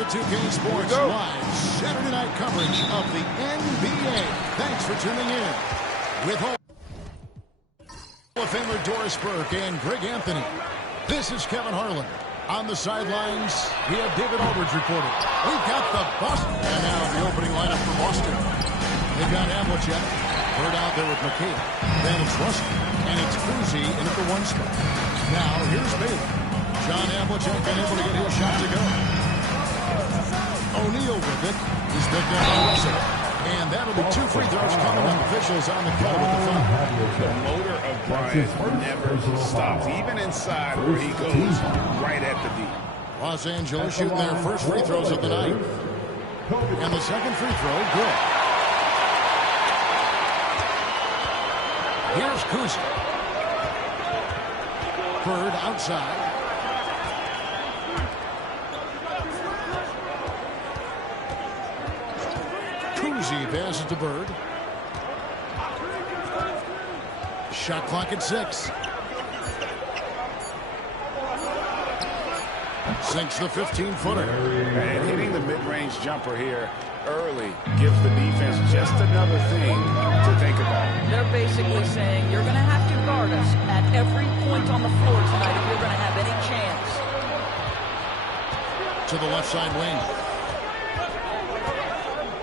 to 2K Sports live Saturday night coverage of the NBA. Thanks for tuning in. With Hall of Famer Doris Burke and Greg Anthony, this is Kevin Harlan. On the sidelines, we have David Aldridge reporting. We've got the Boston. And now the opening lineup for Boston. They've got Havlicek. Bird out there with McKay. Then it's Russell. And it's Cousy in at the 1 spot. Now here's Baylor. John Havlicek unable to get his shot to go. O'Neal with it. He's picked up by Russell. And that'll be 2 free throws coming up. Officials on the call with the foul. The motor of Bryant never stops, even inside where he goes right at the D. Los Angeles shooting their first free throws of the night. And the second free throw, good. Here's Cousy. Bird outside. Cousy passes to Bird. Shot clock at 6. Sinks the 15-footer. And hitting the mid-range jumper here early gives the defense just another thing to think about. They're basically saying you're going to have to guard us at every point on the floor tonight if you're going to have any chance. To the left side wing.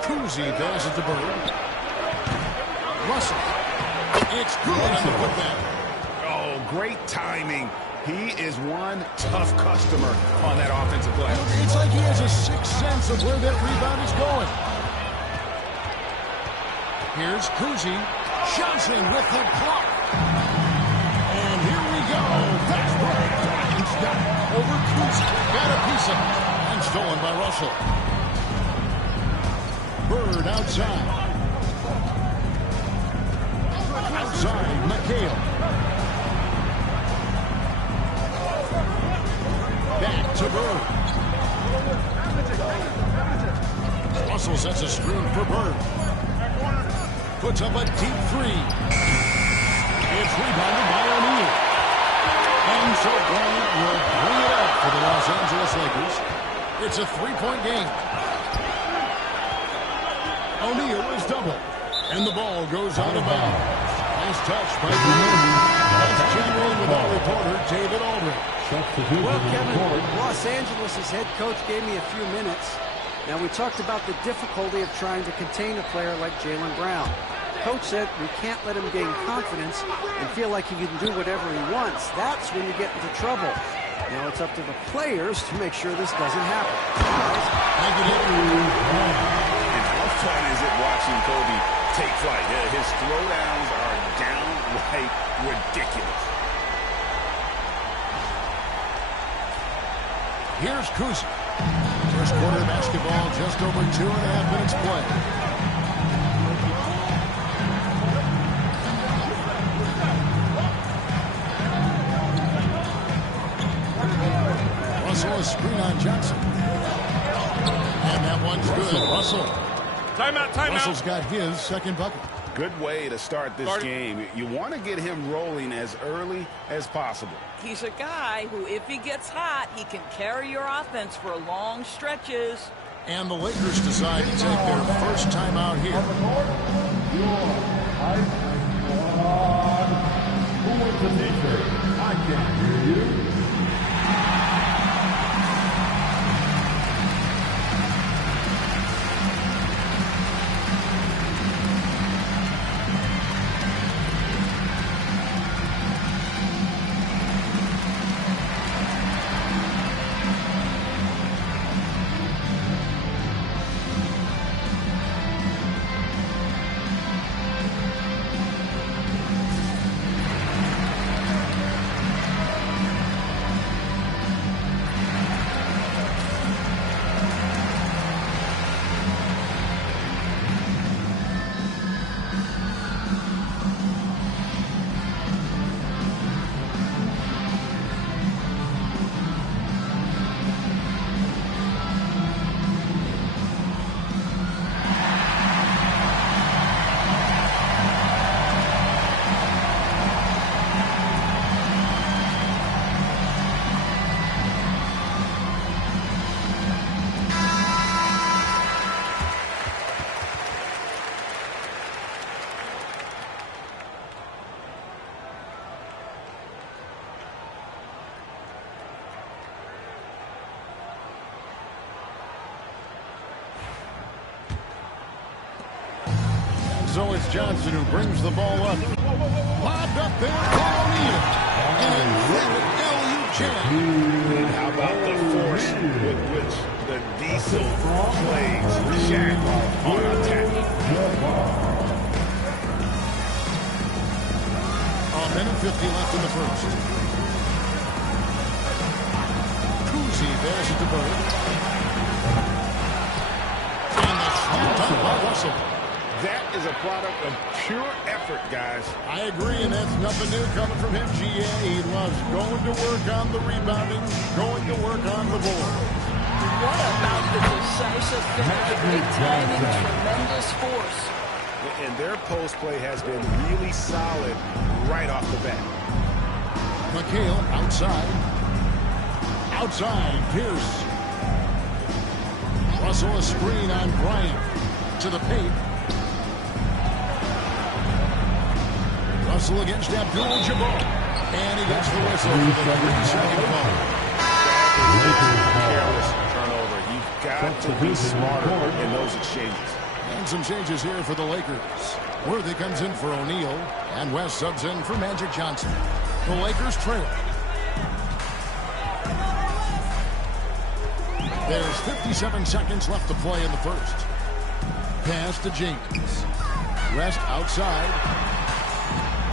Cousy passes to Bird. Russell. It's good on the putback. Oh, great timing. He is one tough customer on that offensive glass. It's like he has a sixth sense of where that rebound is going. Here's Cousy. Johnson with the block. And here we go. Fast break. Over Cousy. Got a piece of it. And stolen by Russell. Bird outside. Outside, McHale. Back to Bird. Russell sets a screen for Bird. Puts up a deep 3. It's rebounded by O'Neal. And so Bryant will bring it up for the Los Angeles Lakers. It's a 3-point game. O'Neal is doubled. And the ball goes out of bounds. Nice touch by Bryant. That's generally with our reporter, David Aldridge. Well, Kevin, Los Angeles' head coach gave me a few minutes. Now, we talked about the difficulty of trying to contain a player like Jaylen Brown. Coach said we can't let him gain confidence and feel like he can do whatever he wants. That's when you get into trouble. Now it's up to the players to make sure this doesn't happen. And how fun is it watching Kobe take flight? His throwdowns are downright ridiculous. Here's Cousy. First quarter basketball, just over 2.5 minutes play. Russell, a screen on Johnson. And that one's good. Russell. Timeout, timeout. Russell's got his second bucket. Good way to start this game. You want to get him rolling as early as possible. He's a guy who, if he gets hot, he can carry your offense for long stretches. And the Lakers decide to take their first time out here. Who wants a t-shirt? I can't hear you. so it's Johnson who brings the ball up. Lobbed up there for O'Neal. And a emphatic LU jam. And how about the force with which the Diesel plays Shaq on attack? A minute 50 left in the first. Kuzi bears it to Bird. And the slam dunk by Russell. That is a product of pure effort, guys. I agree, and that's nothing new coming from him, GA. He loves going to work on the rebounding, going to work on the board. What about the decisive finish? Big timing, tremendous force. And their post play has been really solid right off the bat. McHale outside. Outside, Pierce. Russell a screen on Bryant. To the paint. Russell against Abdul-Jabbar. And he gets the whistle for the 3-second call. Careless turnover. You've got to be smarter in those exchanges. And some changes here for the Lakers. Worthy comes in for O'Neal. And West subs in for Magic Johnson. The Lakers trail. There's 57 seconds left to play in the first. Pass to Jenkins. West outside.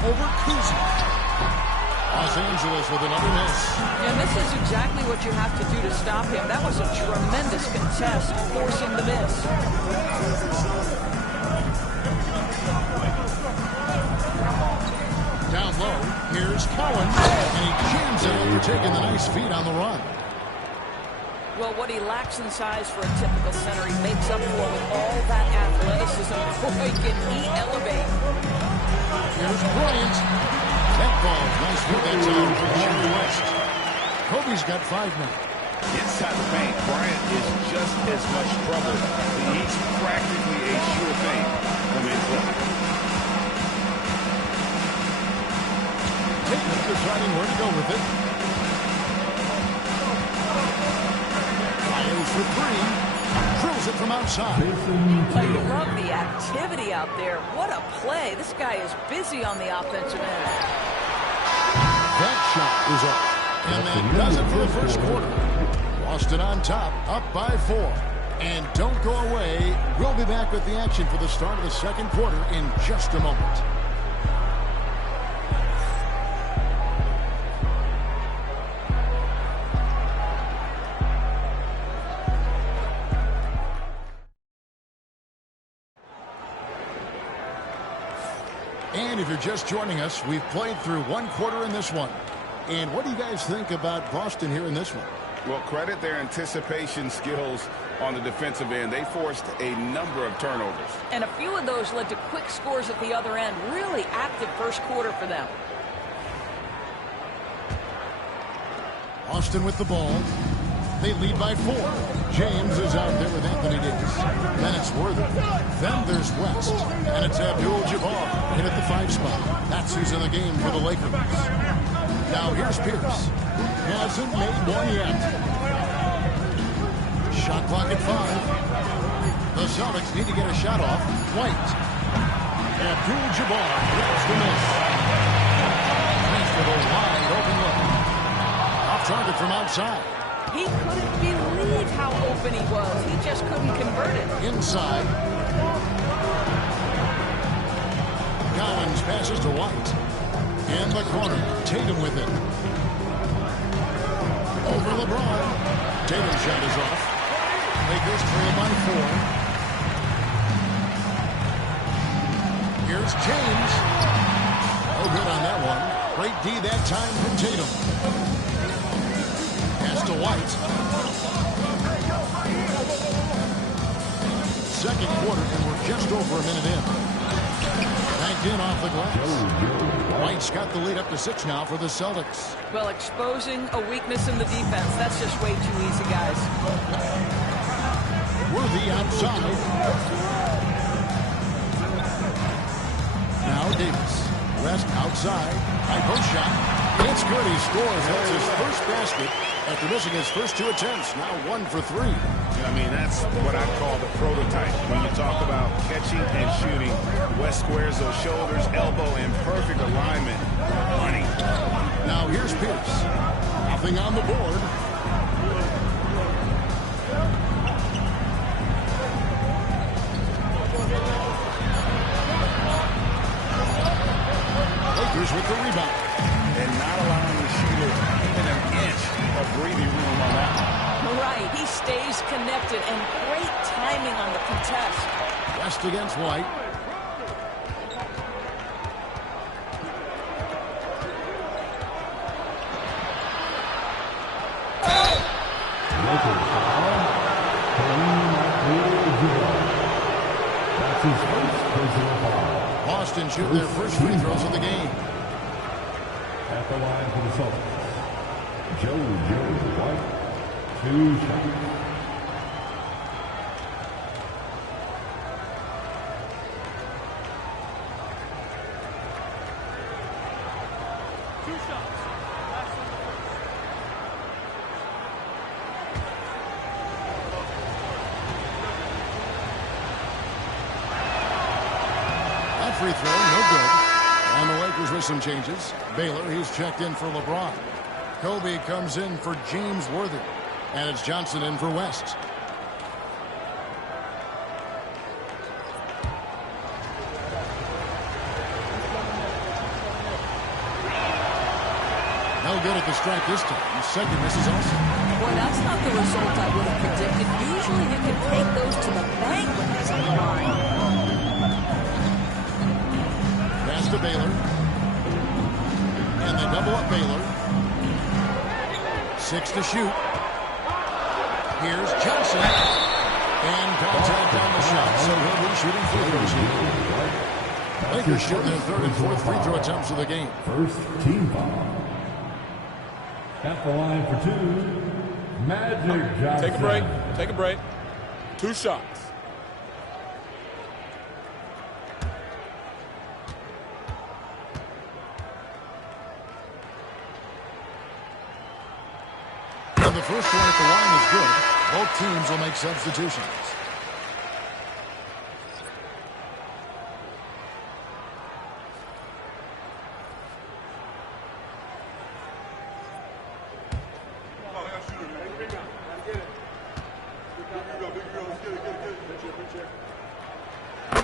Over Kuzi. Los Angeles with another miss. And this is exactly what you have to do to stop him. That was a tremendous contest, forcing the miss. Down low, here's Cohen. And he jams it after taking the nice feed on the run. Well, what he lacks in size for a typical center, he makes up for with all that athleticism. Boy, can he elevate. Here's Bryant. That ball, nice with that time for Jerry West. Kobe's got 5 now. Inside the paint, Bryant is just as much trouble. He's practically a sure thing from in-play. Tatum deciding where to go with it. Fires for 3. Drills it from outside. I love the activity out there. What a play. This guy is busy on the offensive end. That shot is off. And that does it for the first quarter. Boston on top, up by 4. And don't go away. We'll be back with the action for the start of the second quarter in just a moment. And if you're just joining us, we've played through 1 quarter in this one. And what do you guys think about Boston here in this one? Well, credit their anticipation skills on the defensive end. They forced a number of turnovers. And a few of those led to quick scores at the other end. Really active first quarter for them. Boston with the ball. They lead by 4. James is out there with Anthony Davis. Then it's Worthy. Then there's West. And it's Abdul-Jabbar in at the 5 spot. That's who's in the game for the Lakers. Now here's Pierce. Hasn't made one yet. Shot clock at 5. The Celtics need to get a shot off. White. Abdul-Jabbar grabs the miss. Thanks for the wide open look. Off target from outside. He couldn't believe how open he was. He just couldn't convert it. Inside. Collins passes to White. In the corner. Tatum with it. Over LeBron. Tatum's shot is off. Lakers trail by 4. Here's James. No good on that one. Great D that time from Tatum. Pass to White. Second quarter, and we're just over a minute in. Banked in off the glass. White's got the lead up to 6 now for the Celtics. Well, exposing a weakness in the defense, that's just way too easy, guys. Worthy outside. Now Davis. West outside. High post shot. It's good. He scores. That's his first basket after missing his first 2 attempts. Now 1 for 3. I mean, that's what I call the prototype. When you talk about catching and shooting West squares those shoulders, elbow in perfect alignment. Money. Now here's Pierce. Nothing on the board. Lakers with the rebound. And not allowing the shooter even an inch of breathing room on that one. Right, he stays connected, and great timing on the contest. West against White. That's his first personal foul. Boston shoot their first free throws of the game. At the line for the Celtics, Joe White, 2 shots. That free throw, no good. And the Lakers with some changes. Baylor, he's checked in for LeBron. Kobe comes in for James Worthy. And it's Johnson in for West. No good at the strike this time. Second misses also. Boy, that's not the result I would have predicted. Usually you can take those to the bank when he's on the line. Pass to Baylor. And they double up Baylor. 6 to shoot. Here's Johnson. And contact on the shot, so he'll be shooting free throws here. Lakers shooting their third and fourth free throw attempts of the game. First team foul. At the line for 2, Magic Johnson. Take a break. Take a break. 2 shots. And the first one at the line is good. Both teams will make substitutions.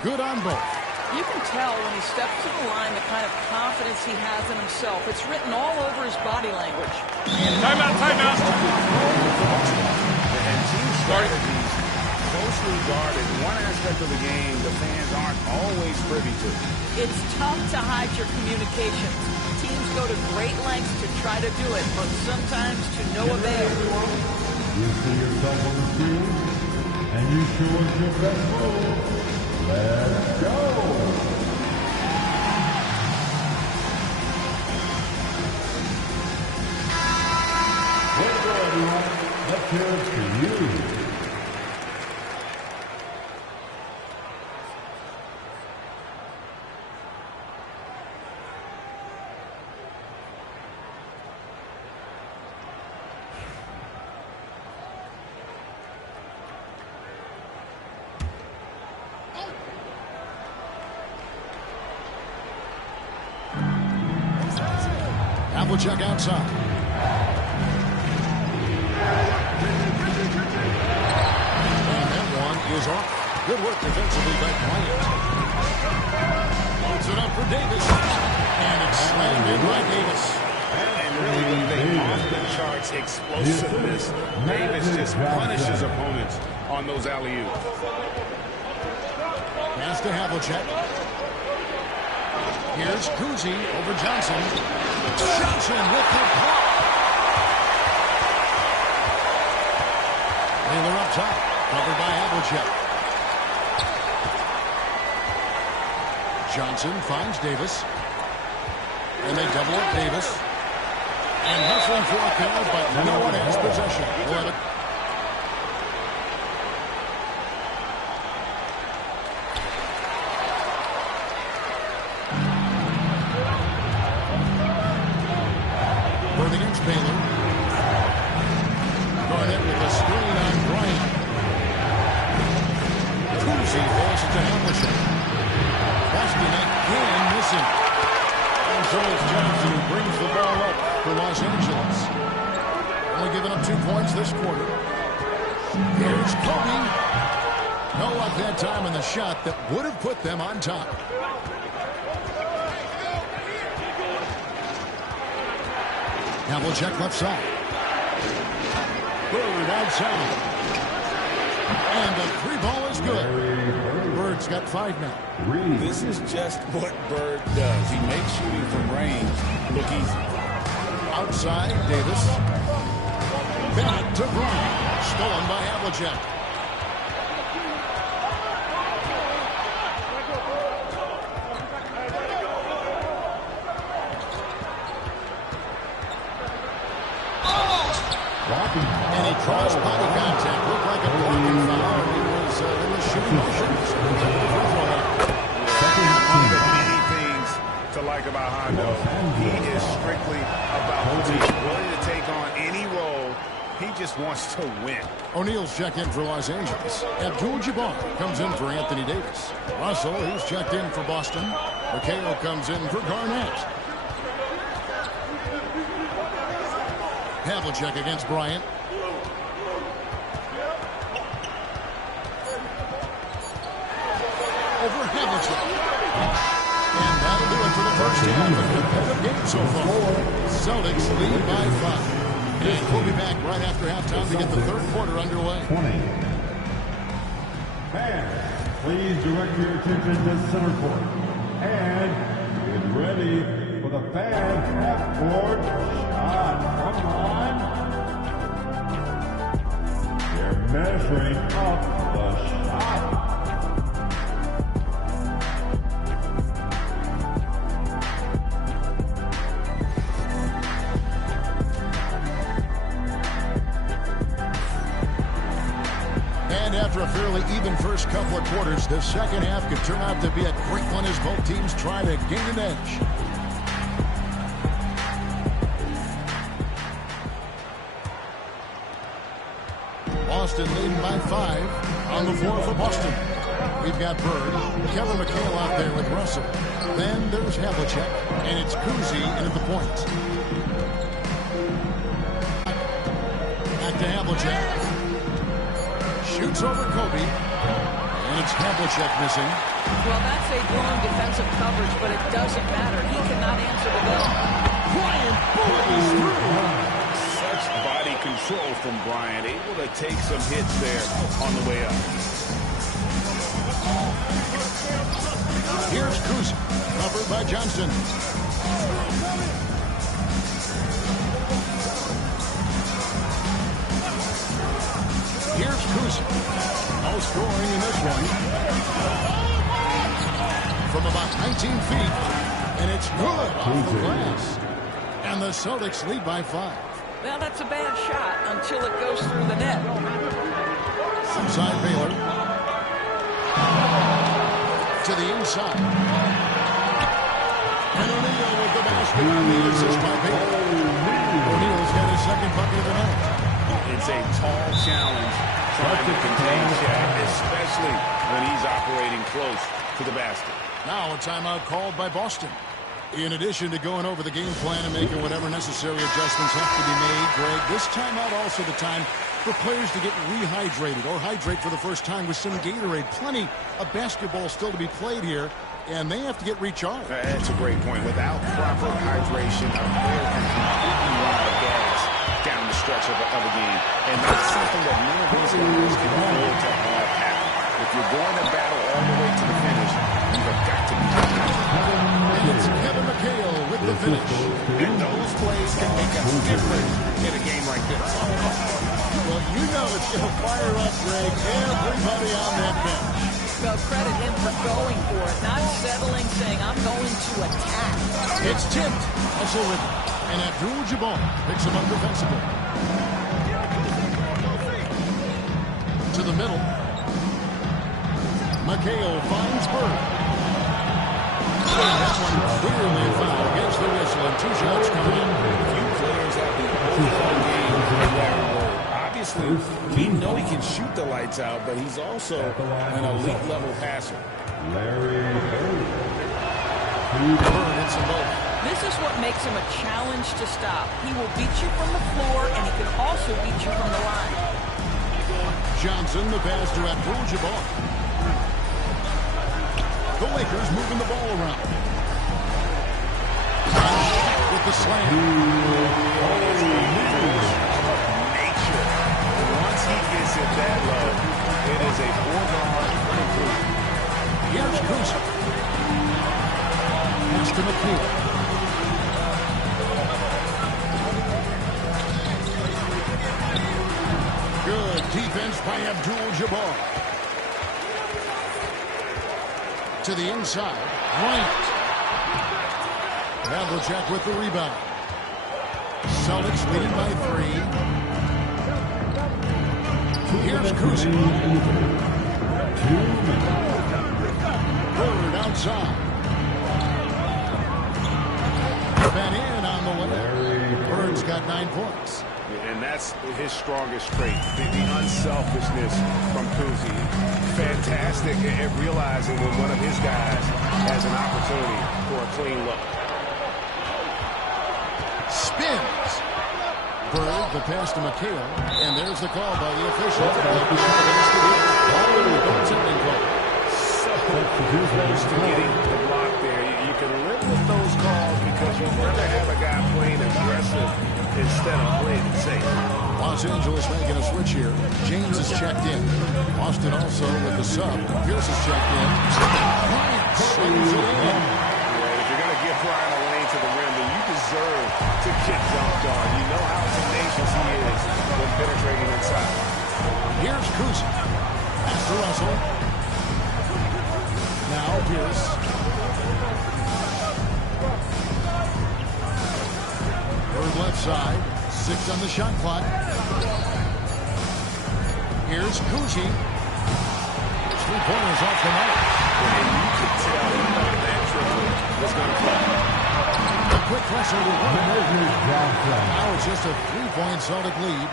Good on both. You can tell when he steps to the line the kind of confidence he has in himself. It's written all over his body language. Timeout, timeout. And team strategies closely guarded. One aspect of the game the fans aren't always privy to. It's tough to hide your communications. Teams go to great lengths to try to do it, but sometimes to no avail. You see yourself on the field, and you show us your best move. Let's go! Way to go, everyone. Let's hear it for you. Check outside. And that one is off. Good work defensively by Bryant. Loads it up for Davis. And it's slammed in by Davis. And really the thing off the charts explosiveness. Davis just punishes opponents on those alley-oops. Pass to Havlicek. Here's Kuzi over Johnson. Johnson with the block. Baylor up top, covered by Havlicek. Johnson finds Davis. And they double up Davis. And hustling for a kill, but no one has possession. 11. Baylor. Garnett with a screen on Bryant. Kuzi falls to Havlicek. Pass to 2 points this quarter. Here's Kobe. No luck that time in the shot that would have put them on top. Havlicek left side. Bird outside. And the 3-ball is good. Bird's got 5 now. This is just what Bird does. He makes shooting from range look easy. Outside, Davis. Back to Bryant. Stolen by Havlicek. And he draws body contact. Looked like a blocking foul. He was in the shooting motion. So he took the free throw line. One of the many things to like about Hondo. He is strictly about the team. Willing to take on any role. He just wants to win. O'Neal's checked in for Los Angeles. Abdul-Jabbar comes in for Anthony Davis. Russell, he's checked in for Boston. McHale comes in for Garnett. Havlicek against Bryant. Over Havlicek. And that'll do it for the first half of the competitive game so far. Celtics lead by 5. And we'll be back right after halftime to get the third quarter underway. 20. Fans, please direct your attention to center court. And get ready for the fan half-court shot. Come on. They're measuring up the shot. And after a fairly even first couple of quarters, the second half could turn out to be a quick one as both teams try to gain an edge. Boston leading by 5 on the floor for Boston. We've got Bird, Kevin McHale out there with Russell. Then there's Havlicek, and it's Kuzi in at the point. Back to Havlicek. Shoots over Kobe. And it's Havlicek missing. Well, that's a blown defensive coverage, but it doesn't matter. He cannot answer the bell. Bryant bullies through. Such body control from Bryant. Able to take some hits there on the way up. Here's Kuzi. Covered by Johnson. Here's Kuzi. No scoring in this one. From about 19 feet. And it's good off the glass. And the Celtics lead by 5. Well, that's a bad shot until it goes through the net. Outside Baylor. To the inside. And O'Neal with the basket on the assist by Baylor. O'Neal's got his second bucket of the night. It's a tall challenge trying to contain Shaq, especially when he's operating close to the basket. Now a timeout called by Boston. In addition to going over the game plan and making whatever necessary adjustments have to be made, Greg, this timeout also the time for players to get rehydrated or hydrate for the first time with some Gatorade. Plenty of basketball still to be played here, and they have to get recharged. That's a great point. Without proper hydration, a player can completely run out of gas down the stretch of a game. And that's something that none of these players can afford to have happen. If you're going to battle all the way to the finish, you have got to be hydrated. It's Kevin McHale with the finish. And those plays can make a difference in a game like this. Well, you know it's going to fire up, Greg, everybody on that bench. Well, credit him for going for it, not settling, saying, I'm going to attack. It's tipped. Also with it. And Abdul-Jabbar picks him up defensively. To the middle. McHale finds Bird. That one clearly a foul against the whistle, and 2 shots coming in. Few players have the overall game of Larry Bird. Obviously, we know he can shoot the lights out, but he's also an elite level passer. Larry Bird. Bird hits them both. This is is what makes him a challenge to stop. He will beat you from the floor, and he can also beat you from the line. Johnson, the pass to Abdul-Jabbar. The Lakers moving the ball around. With the slam. Nature. Once he gets it that low, it is a foregone conclusion. Here's Kuzma. Pass to McNeil. Good defense by Abdul-Jabbar. To the inside. Bryant. Havlicek with the rebound. Celtics leading by 3. Here's Kuzma. Bird outside. Van in on the way. Bird's got 9 points. And that's his strongest trait, the unselfishness from Kuzi. Fantastic at realizing when one of his guys has an opportunity for a clean look. Spins. Bird, the pass to McHale, and there's the call by the official. So close to getting the block there. You can live with those calls because you'd rather have a guy playing aggressive instead of playing it safe. Los Angeles making a switch here. James is checked in. Boston also with the sub. Pierce is checked in. Bryant slings it in. If you're going to give Bryant a lane to the rim, then you deserve to get dunked on. You know how tenacious he is when penetrating inside. Here's Kuzma. Pass to Russell. Now Pierce. Bird left side. 6 on the shot clock. Here's Kuzi. 3-pointers off the mark. And you could tell that triple was going to play. A quick pressure to one. Now it's just a 3-point Celtic lead.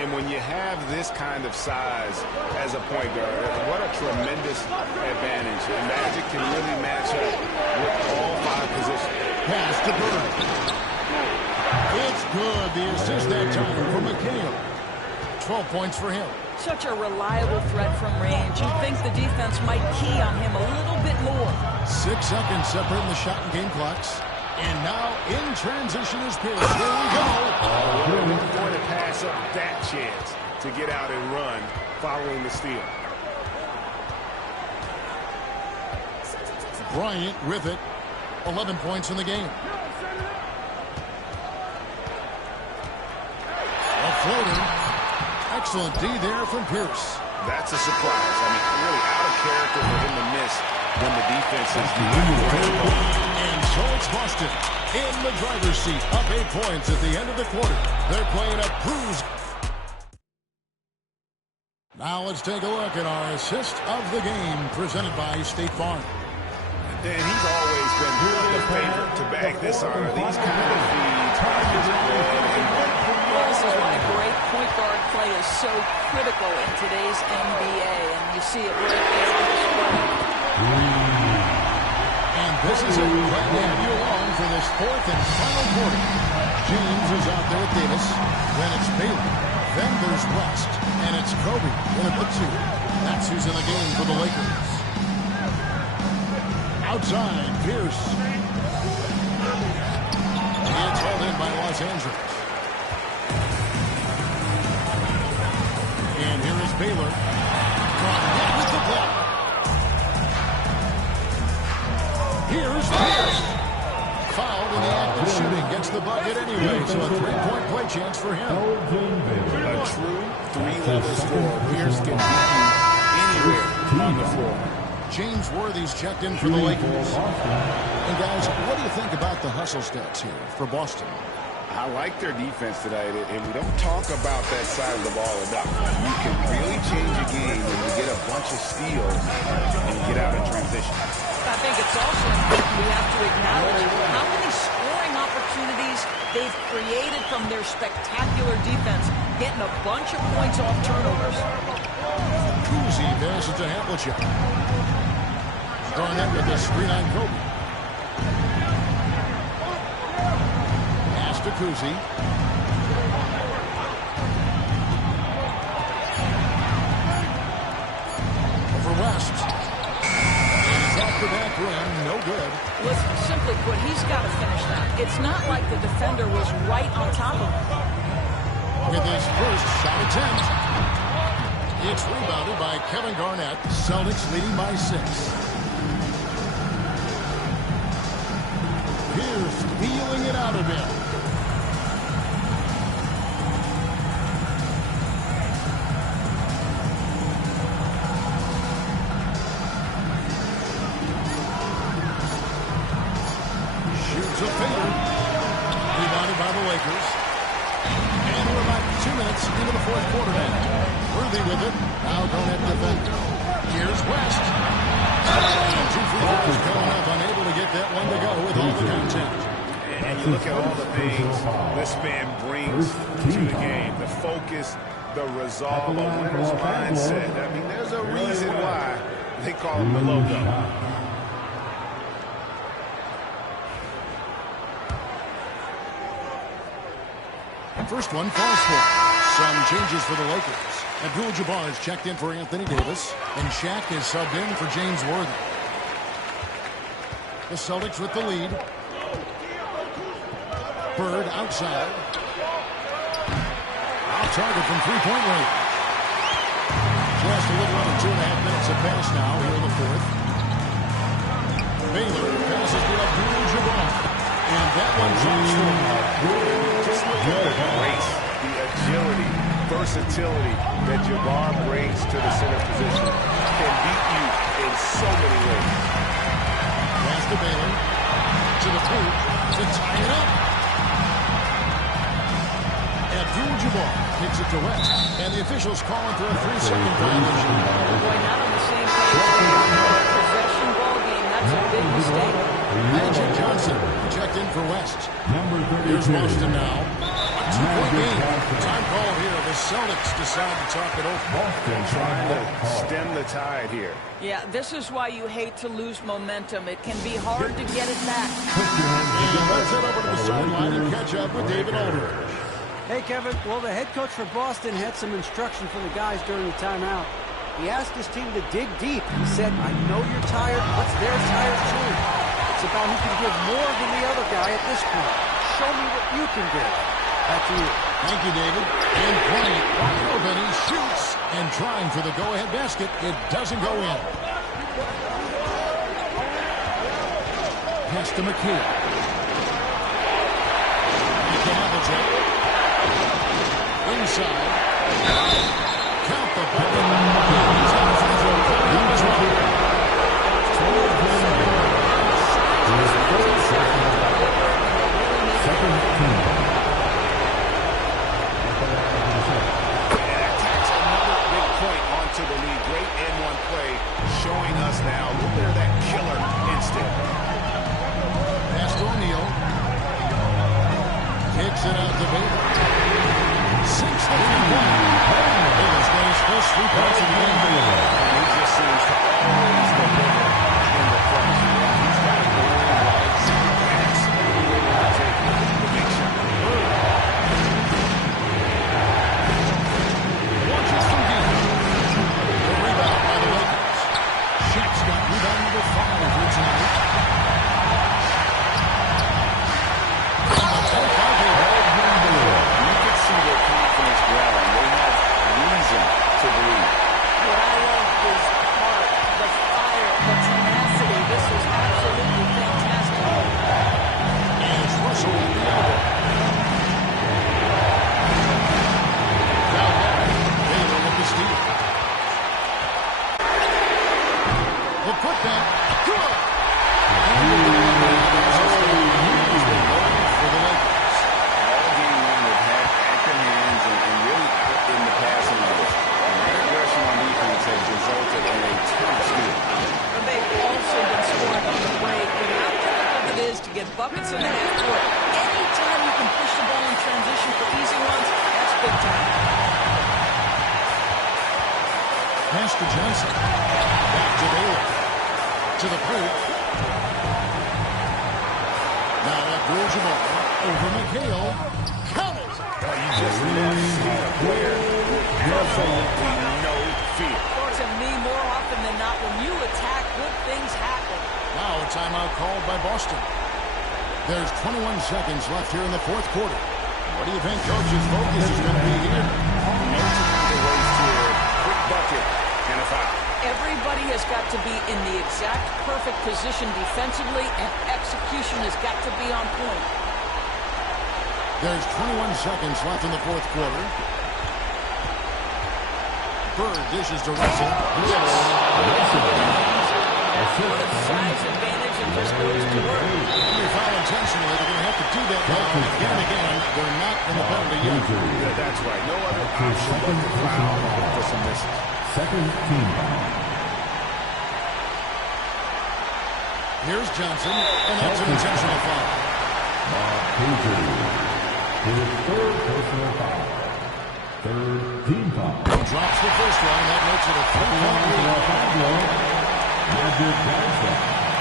And when you have this kind of size as a point guard, what a tremendous advantage. And Magic can really match up with all 5 positions. Pass to Bird. It's good. The assist that time for McHale. 12 points for him. Such a reliable threat from range. You'd think the defense might key on him a little bit more. 6 seconds separating the shot and game clocks. And now in transition is Pierce. Here we go. We're going to pass up that chance to get out and run following the steal. Bryant with it. 11 points in the game. A floater. Excellent D there from Pierce. That's a surprise. I mean, really out of character for him to miss when the defense is leading. And so it's Boston in the driver's seat, up 8 points at the end of the quarter. They're playing a cruise. Now let's take a look at our assist of the game presented by State Farm. And he's always been the favorite to bag this honor. These kind of feeds are just This is why great point guard play is so critical in today's NBA, and you see it right there on display. And this is it. Glad to have you along for this 4th and final quarter. James is out there with Davis. Then it's Bailey. Then there's West. And it's Kobe in a put 2. That's who's in the game for the Lakers. Outside, Pierce. It's held in by Los Angeles. And here is Baylor. Hit with the block. Here's Pierce. Fouled in the act of shooting. Gets the bucket anyway, so a 3-point play chance for him. a true 3-level scorer. Pierce can beat you anywhere on the floor. James Worthy's checked in for the Lakers. And guys, what do you think about the hustle stats here for Boston? I like their defense tonight, and we don't talk about that side of the ball enough. You can really change a game when you get a bunch of steals and you get out in transition. I think it's also important we have to acknowledge how many scoring opportunities they've created from their spectacular defense, getting a bunch of points off turnovers. Kuzi passes to Havlicek. Garnett with the screen on Kobe. Kuzi. For West. He's off the back rim. No good. Listen, simply put, he's got to finish that. It's not like the defender was right on top of him. With his first shot attempt. It's rebounded by Kevin Garnett. Celtics leading by 6. Pierce feeling it out a bit. Shoots a fader. Rebounded by the Lakers. And we're about 2 minutes into the fourth quarter now. Worthy with it. Now Garnett defender. Here's West. And 2 free throws coming up. Unable to get that one to go with all the content. And you look at all the things this man brings to the game. The focus, the resolve, a winner's mindset. I mean, there's a reason why they call him the logo. First one falls for. Some changes for the Lakers. Abdul-Jabbar is checked in for Anthony Davis, and Shaq is subbed in for James Worthy. The Celtics with the lead. Bird outside. Off target from three-point range. Just a little under 2.5 minutes have passed now here in the fourth. Baylor passes to Abdul-Jabbar. And that one drops for him. Just look at the grace, the agility, versatility that Jabbar brings to the center position. Can beat you in so many ways. Pass to Baylor. To the hoop. To tie it up. Abdul-Jabbar kicks it to West. And the officials calling for a 3-second violation. Boy, not on the same page. Possession ball game. That's a big mistake. Magic Johnson checked in for West. Here's Boston now. A 2-point game. Time call here. The Celtics decide to talk it over. And trying to stem the tide here. Yeah, this is why you hate to lose momentum. It can be hard to get it back. And let's head over to the sideline and catch up with David Aldridge. Hey, Kevin. Well, the head coach for Boston had some instruction for the guys during the timeout. He asked his team to dig deep. He said, I know you're tired. What's their tired too? It's about who can give more than the other guy at this point. Show me what you can give. Back to you. Thank you, David. And plenty wide open. He shoots. And trying for the go-ahead basket. It doesn't go in. Pass to McHale. Inside. Count the bucket. He's on the free throw line as well. Attacks another big point onto the lead. Great N1 play showing us now a little bit of that killer instinct. Pass to O'Neal. Kicks it out to Baylor. Sinks the three-point. Baylor's got his first 3 points of the game. He just seems to always deliver in the clutch. He's got a goal right. Absolutely willing to take the big shot. Launches from deep. The rebound by the Lakers. Shaq's got rebound number 5 for tonight. From the 25-8. You can see their confidence growing. They have reason to believe. What I love is the heart, the fire, the tenacity. This is absolutely fantastic. And it's Russell with the elbow. Foul back. Baylor with the steal. The putback. Good. And the for the Lakers. All game long they've had active hands and really out in the passing levels. And that aggression on defense has resulted in a tough steal. And they've also been scoring on the break, but how difficult it is to get buckets in the half court. Anytime you can push the ball in transition for easy runs, that's big time. Pass to Johnson. Back to Baylor. To the poop. Now Abdul-Jabbar over McHale. never seen a player with absolutely no fear. To me, more often than not, when you attack, good things happen. Now a timeout called by Boston. There's 21 seconds left here in the fourth quarter. What do you think coach's focus is going to be here? No time to waste here. Quick bucket and a foul. Everybody has got to be in the exact perfect position defensively, and execution has got to be on point. There's 21 seconds left in the fourth quarter. Bird dishes to Russell. What a size advantage, and just goes to work. When they foul intentionally, they're going to have to do that now. Again and again, they're not in the penalty yet. Yeah, that's right. No other option but to foul for some misses. Second team foul. Here's Johnson, and that's an intentional foul. His third personal foul. Third team foul. He drops the first one. That makes it a 3-point lead. Magic Johnson.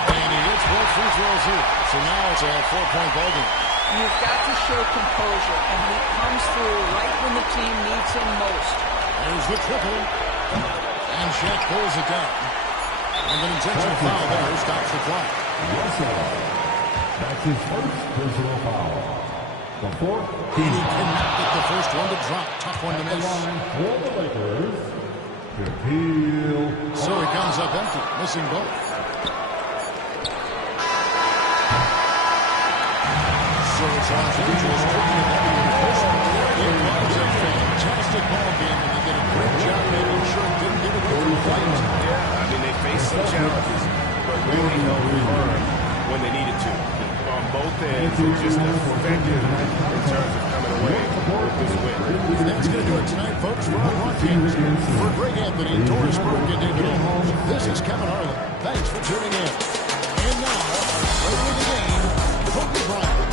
And he hits both free throws here. So now it's a 4-point ball game. You've got to show composure, and he comes through right when the team needs him most. There's the triple. And Shaq pulls it down. And an intentional foul there stops the clock. Russell. That's his first personal foul. The fourth. And he cannot get the first one to drop. Tough one to miss. For the Lakers, Shaquille. So he comes up empty, missing both. So it's on to Angels taking it heavy in the first one. It was a fantastic ball game, and they did a great job making sure it didn't get away from the Flames. Yeah, I mean, they faced some challenges, but really held firm when they needed to. On both ends, and just effective in terms of coming away with this win. And that's going to do it tonight, folks, for our broadcast. For Greg Anthony, Doris Burke, and David Holmes, this is Kevin Harlan. Thanks for tuning in. And now, our player of the game, Kobe Bryant.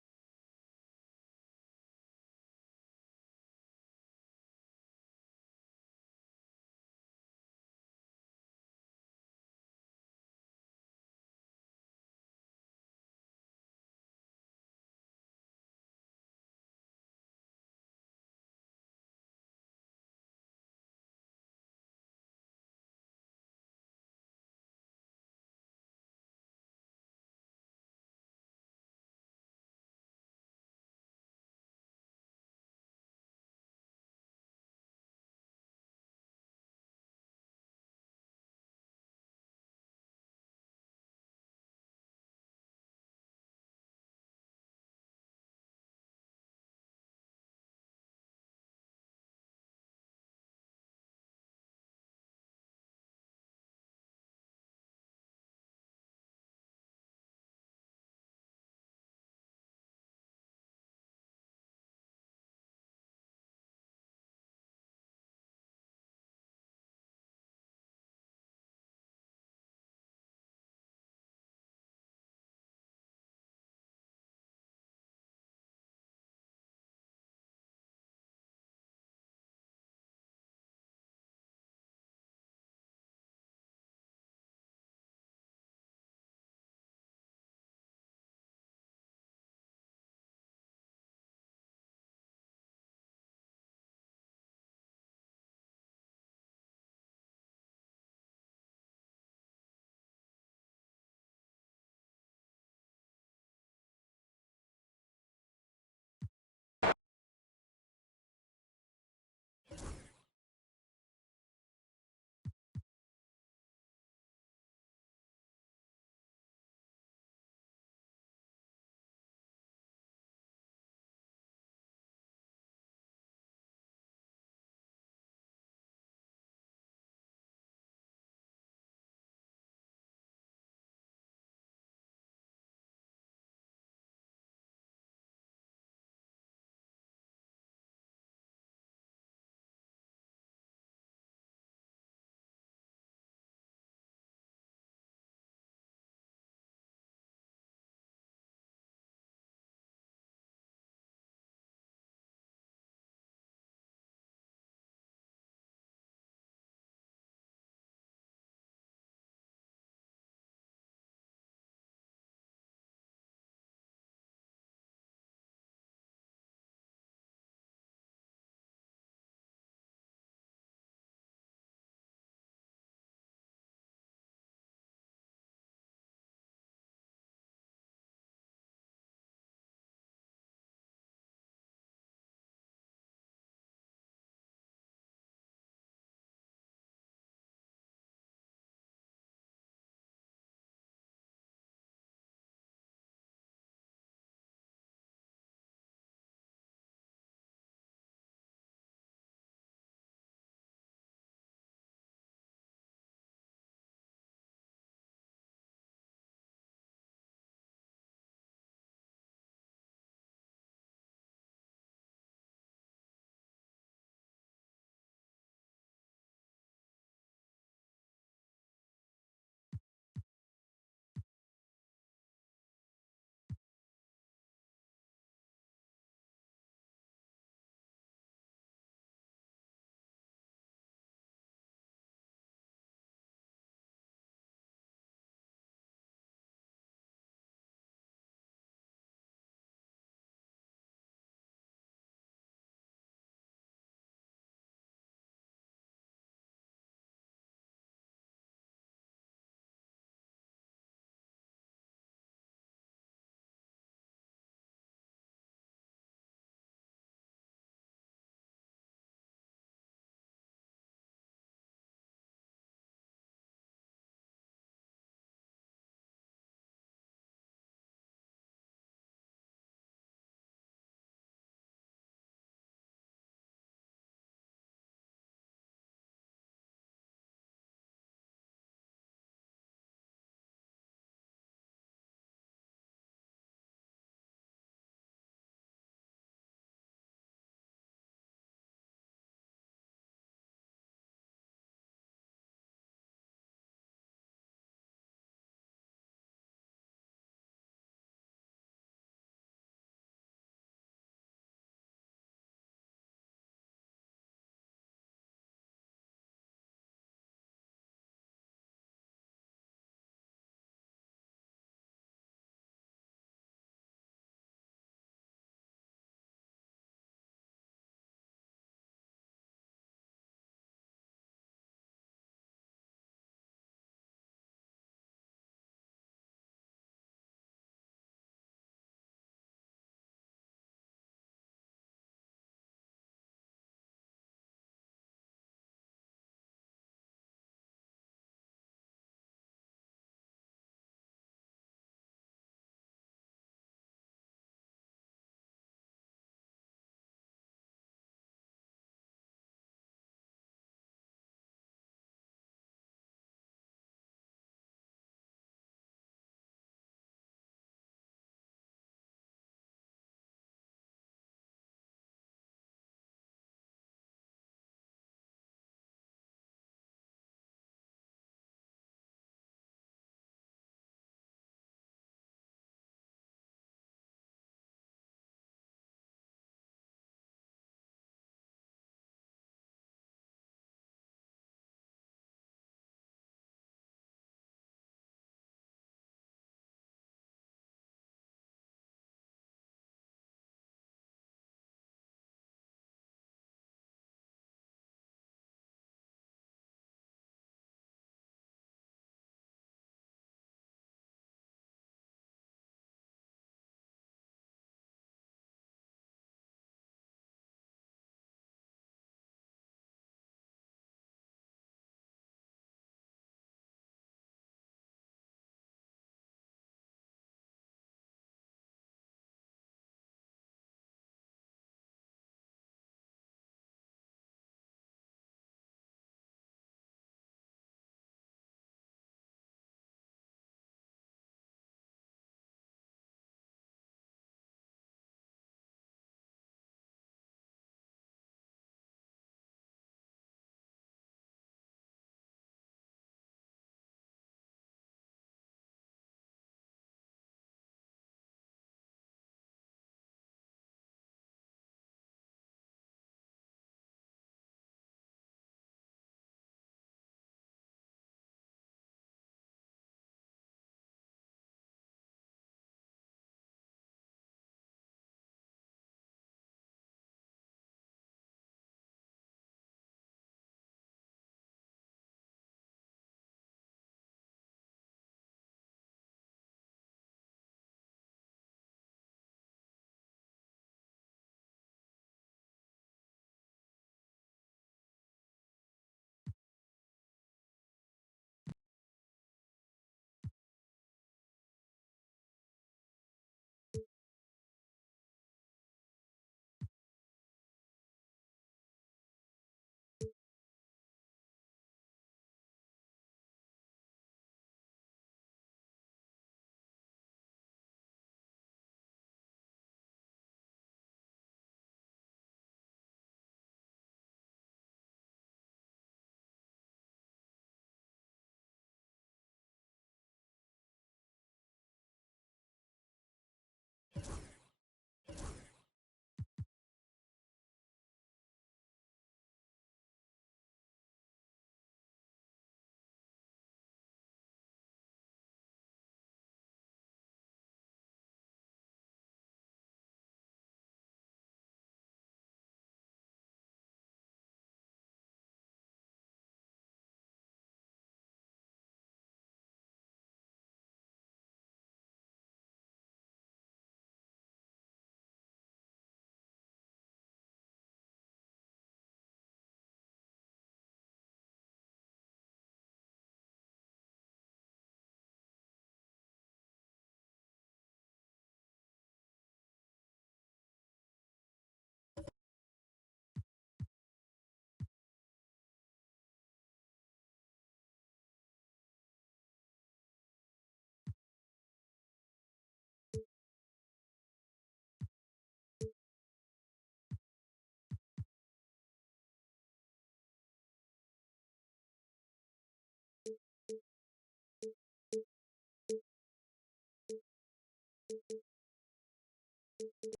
Welcome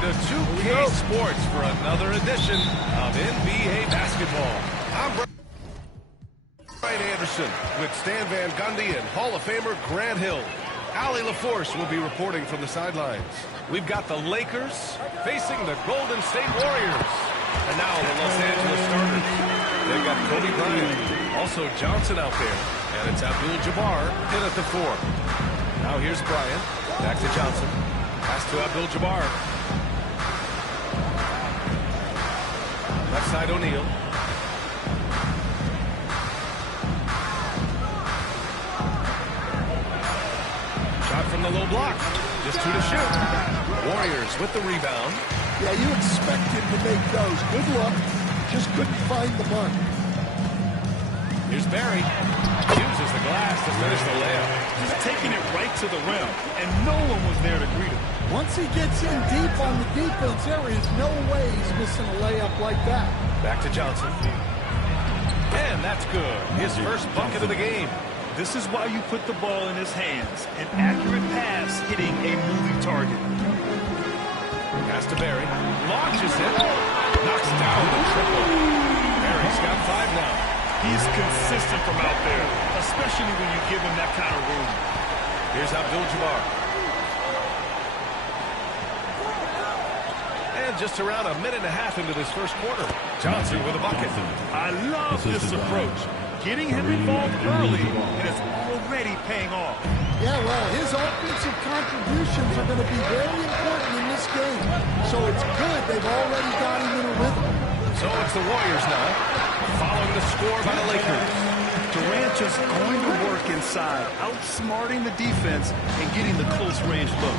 to 2K Sports for another edition of NBA basketball. I'm Brian Anderson with Stan Van Gundy and Hall of Famer Grant Hill. Allie LaForce will be reporting from the sidelines. We've got the Lakers facing the Golden State Warriors. And now the Los Angeles starters. They've got Kobe Bryant, also Johnson out there. And it's Abdul-Jabbar in at the 4. Now here's Bryant, back to Johnson. Pass to Abdul-Jabbar. Left side O'Neal. Shot from the low block. Just 2 to shoot. Warriors with the rebound. Yeah, you expect him to make those. Good luck. Just couldn't find the mark. Here's Barry. Uses the glass to finish the layup. Just taking it right to the rim, and no one was there to greet him. Once he gets in deep on the defense, there is no way he's missing a layup like that. Back to Johnson. And that's good. His first bucket of the game. This is why you put the ball in his hands. An accurate pass hitting a moving target. Pass to Barry. Launches it. Knocks down the triple. Barry's got 5 now. He's consistent from out there, especially when you give him that kind of room. Here's Abdul-Jabbar. And just around a minute and a half into this first quarter, Johnson with a bucket. I love this approach. Getting him involved early, and it's already paying off. Yeah, well, his offensive contributions are going to be very important in this game. So it's good they've already got him in a rhythm. So it's the Warriors now, following the score by the Lakers. Durant just going to work inside, outsmarting the defense and getting the close-range look.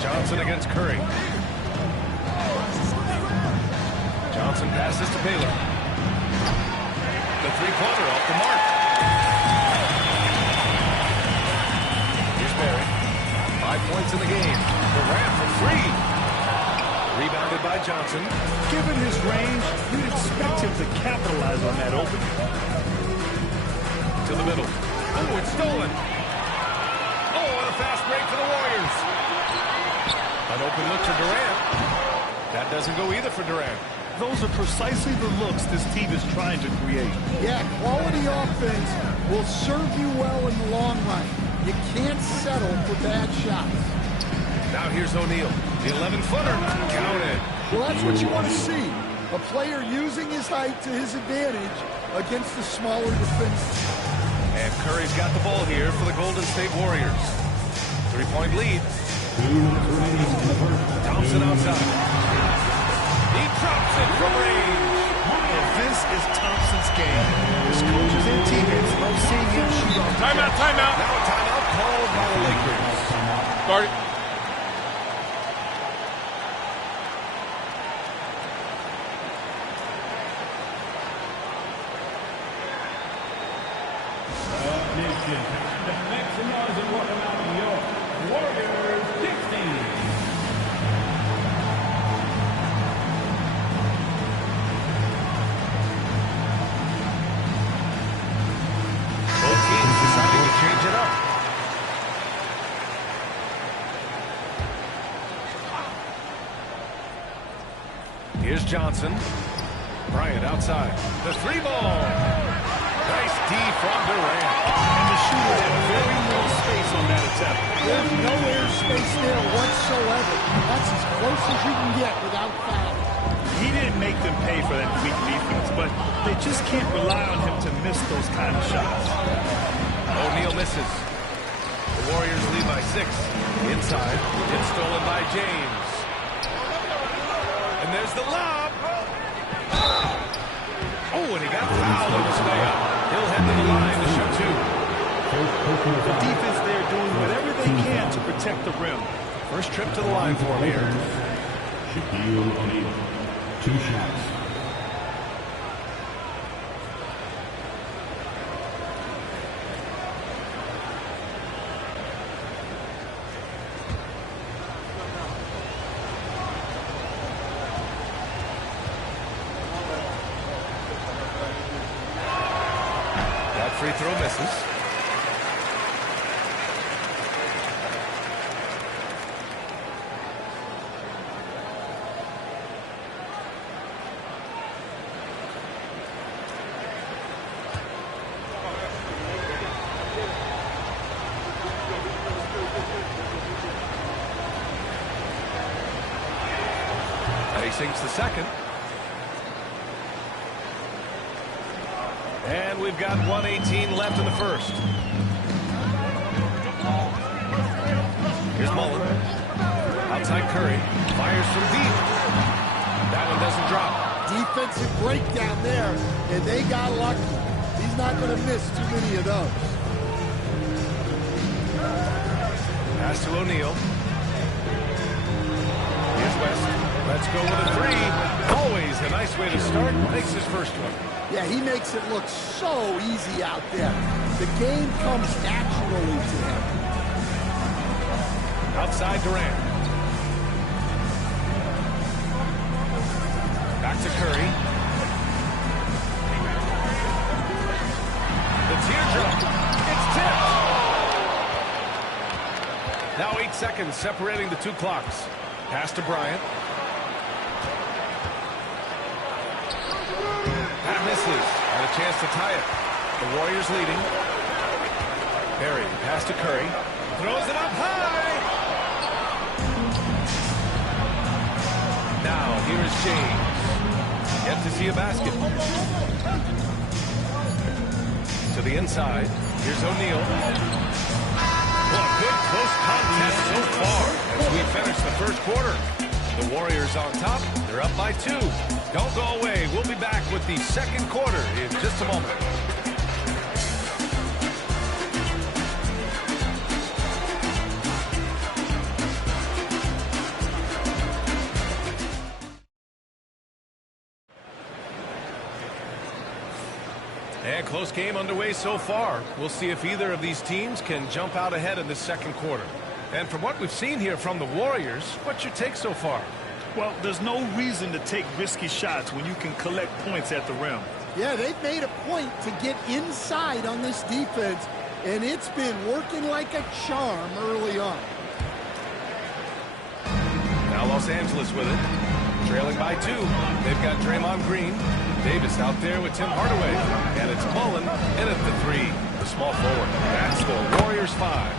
Johnson against Curry. Johnson passes to Baylor. The three-pointer off the mark. Here's Barry. 5 points in the game. Durant for 3. Rebounded by Johnson. Given his range, you'd expect him to capitalize on that opening. To the middle. Oh, it's stolen. Oh, and a fast break for the Warriors. An open look to Durant. That doesn't go either for Durant. Those are precisely the looks this team is trying to create. Yeah, quality offense will serve you well in the long run. You can't settle for bad shots. Now here's O'Neal. The 11-footer. Counted. Well, that's what you want to see. A player using his height to his advantage against the smaller defense. And Curry's got the ball here for the Golden State Warriors. 3-point lead. Thompson outside. He drops it from range. And this is Thompson's game. His coaches and teammates love seeing him shoot off. Timeout, timeout. Now a timeout called by the Lakers. Start it. Here's Johnson. Bryant outside. The 3-ball. Nice D from Durant. And the shooter had very little space on that attempt. There's no air space there whatsoever. That's as close as you can get without foul. He didn't make them pay for that weak defense, but they just can't rely on him to miss those kind of shots. O'Neal misses. The Warriors lead by 6. Inside. It's stolen by James. And there's the lob. Oh, and he got fouled on his way up. He'll head to the line to shoot 2. The defense there doing whatever they can to protect the rim. First trip to the line for him here. Shaquille O'Neal, 2 shots. That free throw misses. And he sinks the second. And we've got 1:18 left in the first. Here's Mullen. Outside Curry. Fires from deep. That one doesn't drop. Defensive breakdown there, and they got lucky. He's not going to miss too many of those. Pass to O'Neal. Here's West. Let's go with a three. Always a nice way to start. Makes his first one. Yeah, he makes it look so easy out there. The game comes naturally to him. Outside Durant. Back to Curry. The teardrop. It's tipped. Now 8 seconds separating the two clocks. Pass to Bryant. That misses. Had a chance to tie it. The Warriors leading. Barry, pass to Curry. Throws it up high. Now, here is James. Yet to see a basket. To the inside. Here's O'Neal. Well, good close contest so far as we finish the first quarter. The Warriors on top. They're up by 2. Don't go away. We'll be back with the second quarter in just a moment. And close game underway so far. We'll see if either of these teams can jump out ahead in the second quarter. And from what we've seen here from the Warriors, what's your take so far? Well, there's no reason to take risky shots when you can collect points at the rim. Yeah, they've made a point to get inside on this defense, and it's been working like a charm early on. Now Los Angeles with it. Trailing by 2. They've got Draymond Green. Davis out there with Tim Hardaway. And it's Mullen in at the 3. The small forward. That's the Warriors 5.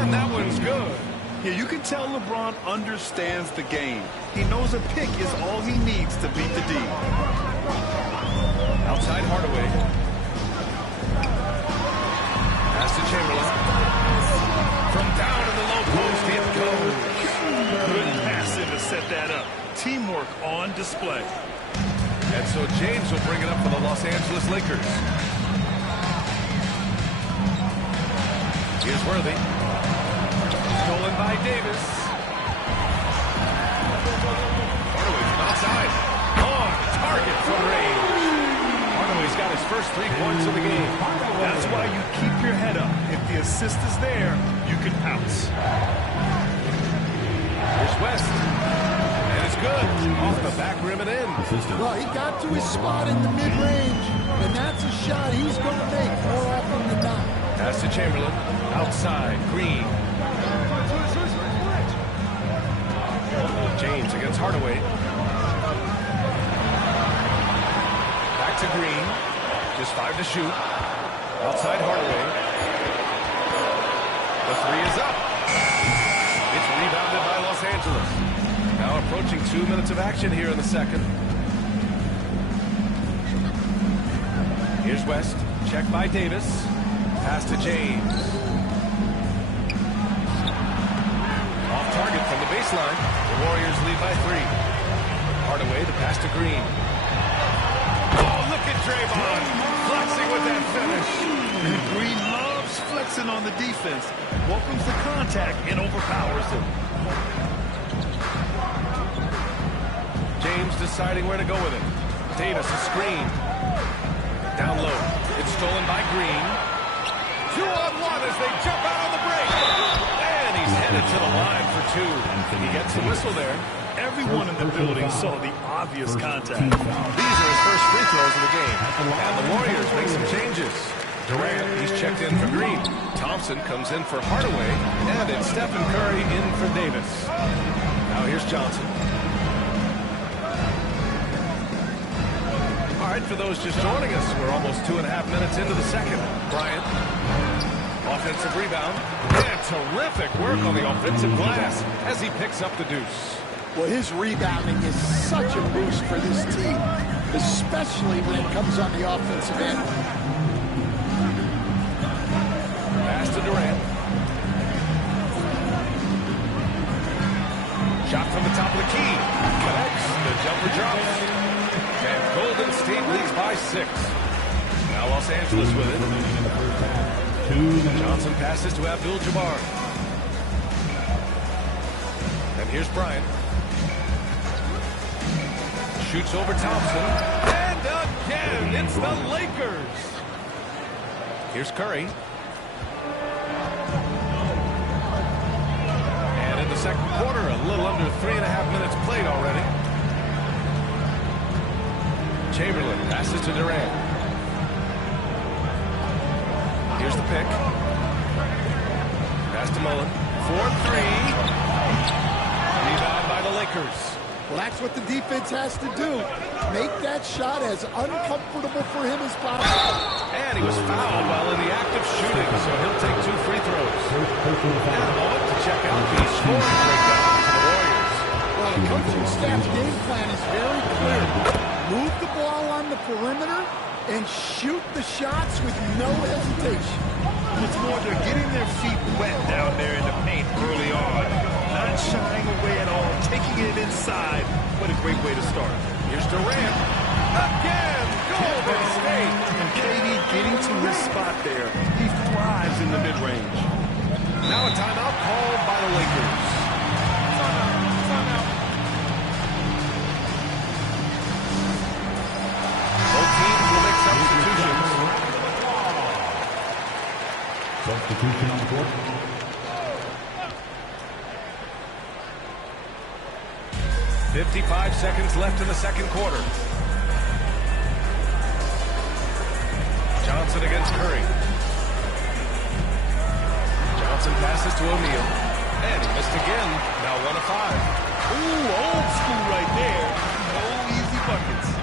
And that one's good. Yeah, you can tell LeBron understands the game. He knows a pick is all he needs to beat the D. Outside Hardaway. Pass to Chamberlain. From down in the low post, it goes. Good passing to set that up. Teamwork on display. And so James will bring it up for the Los Angeles Lakers. Here's Worthy. Stolen by Davis. Hardaway from outside. On target from range. Hardaway's got his first 3 points of the game. That's why you keep your head up. If the assist is there, you can pounce. Here's West. And it's good. Off the back rim and in. Well, he got to his spot in the mid-range, and that's a shot he's going to make more often than not. Pass to Chamberlain. Outside. Green. James against Hardaway. Back to Green. Just 5 to shoot. Outside Hardaway. The 3 is up. It's rebounded by Los Angeles. Now approaching 2 minutes of action here in the second. Here's West. Check by Davis. Pass to James. Off target from the baseline. The Warriors lead by 3. Hardaway, the pass to Green. Oh, look at Draymond flexing with that finish. Green loves flexing on the defense. Welcomes the contact and overpowers him. James deciding where to go with it. Davis, a screen. Down low. It's stolen by Green. 2-on-1 as they jump out on the break. And he's headed to the line for 2. He gets the whistle there. Everyone in the building saw the obvious contact. These are his first free throws of the game. And the Warriors make some changes. Durant, he's checked in for Green. Thompson comes in for Hardaway. And it's Stephen Curry in for Davis. Now here's Johnson. All right, for those just joining us, we're almost 2.5 minutes into the second. Bryant, offensive rebound. And terrific work on the offensive glass as he picks up the deuce. Well, his rebounding is such a boost for this team, especially when it comes on the offensive end. Pass to Durant. Shot from the top of the key. Connects. The jumper drops. And Golden State leads by 6. Now Los Angeles with it. Johnson passes to Abdul-Jabbar. And here's Bryant. Shoots over Thompson. And again, it's the Lakers. Here's Curry. And in the second quarter, a little under 3.5 minutes played already. Chamberlain passes to Durant. Here's the pick. Pass to Mullen. 4-3. Rebound by the Lakers. Well, that's what the defense has to do. Make that shot as uncomfortable for him as possible. And he was fouled while in the act of shooting, so he'll take 2 free throws. And a moment to check out the scoring breakdown for the Warriors. Well, the coaching staff's game plan is very clear. Move the ball on the perimeter and shoot the shots with no hesitation. It's more they're getting their feet wet down there in the paint early on. Not shying away at all, taking it inside. What a great way to start. Here's Durant. Again, Golden State. And KD getting to his spot there. He thrives in the mid-range. Now a timeout called by the Lakers. Both teams will make substitutions. Substitution on the court. 55 seconds left in the second quarter. Johnson against Curry. Johnson passes to O'Neal. And he missed again. Now 1 of 5. Ooh, old school right there. No easy buckets.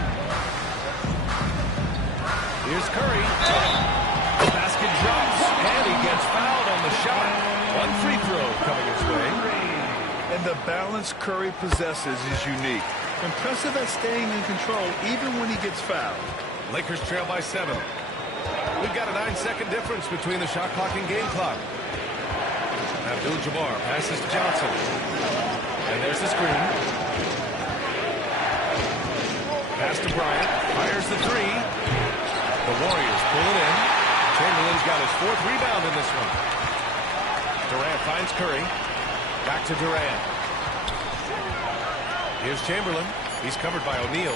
Here's Curry. The basket drops. And he gets fouled on the shot. 1 free throw coming his way. And the balance Curry possesses is unique. Impressive at staying in control even when he gets fouled. Lakers trail by 7. We've got a 9-second difference between the shot clock and game clock. Abdul-Jabbar passes to Johnson. And there's the screen. Pass to Bryant. Fires the 3. The Warriors pull it in. Chamberlain's got his 4th rebound in this one. Durant finds Curry. Back to Durant. Here's Chamberlain. He's covered by O'Neal.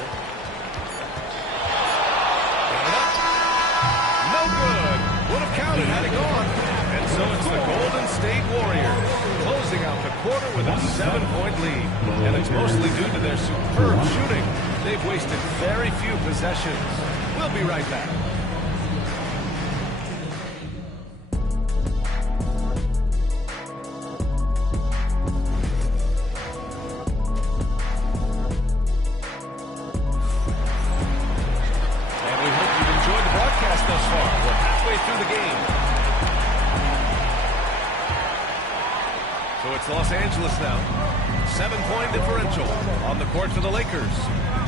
No good. Would have counted had it gone. And so it's the Golden State Warriors closing out the quarter with a 7-point lead. And it's mostly due to their superb shooting. They've wasted very few possessions. We'll be right back. Los Angeles now. 7-point differential on the court for the Lakers.